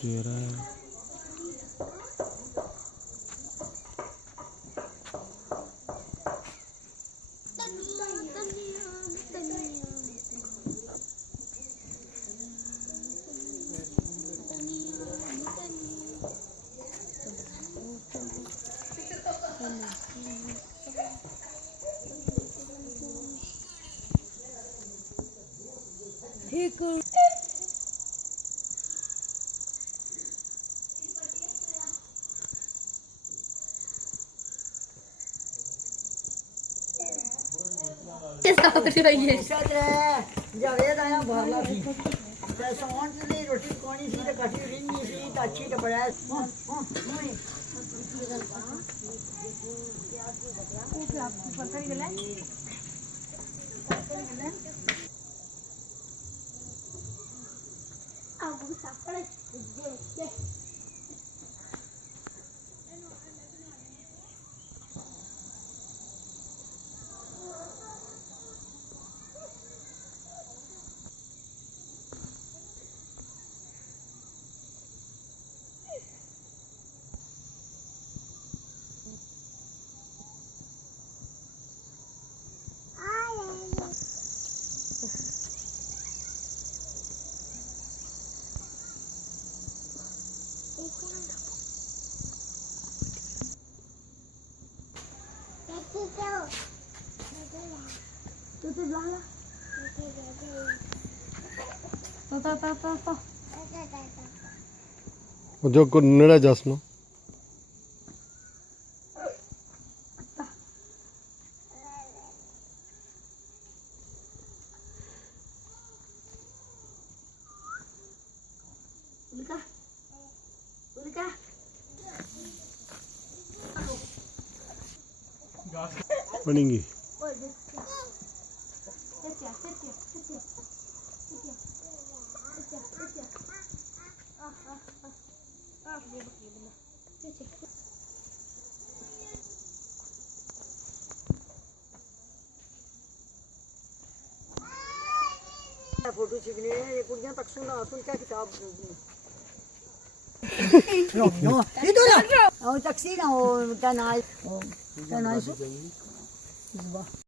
ਸਵੇਰਾ ठीक ਜਾਵੇ ਤਾਂ ਬਾਹਰਲਾ ਸੀ ਤੇ ਸੌਣ ਦੀ ਰੋਟੀ ਪਕਾਉਣੀ ਸੀ ਤੇ ਕੱਠੀ ਰਿੰਨੀ ਸੀ ਤਾਂ ਅੱਛੀ ਟਪੜਿਆ ਉਹ ਜੋ ਕੋ ਨੇੜਾ ਜਸਨ ਬਣेंगी फोटो खींचने ये कुड़ियां तक सुना सुन क्या किताब इधर आओ टैक्सी ना हो क्या नाम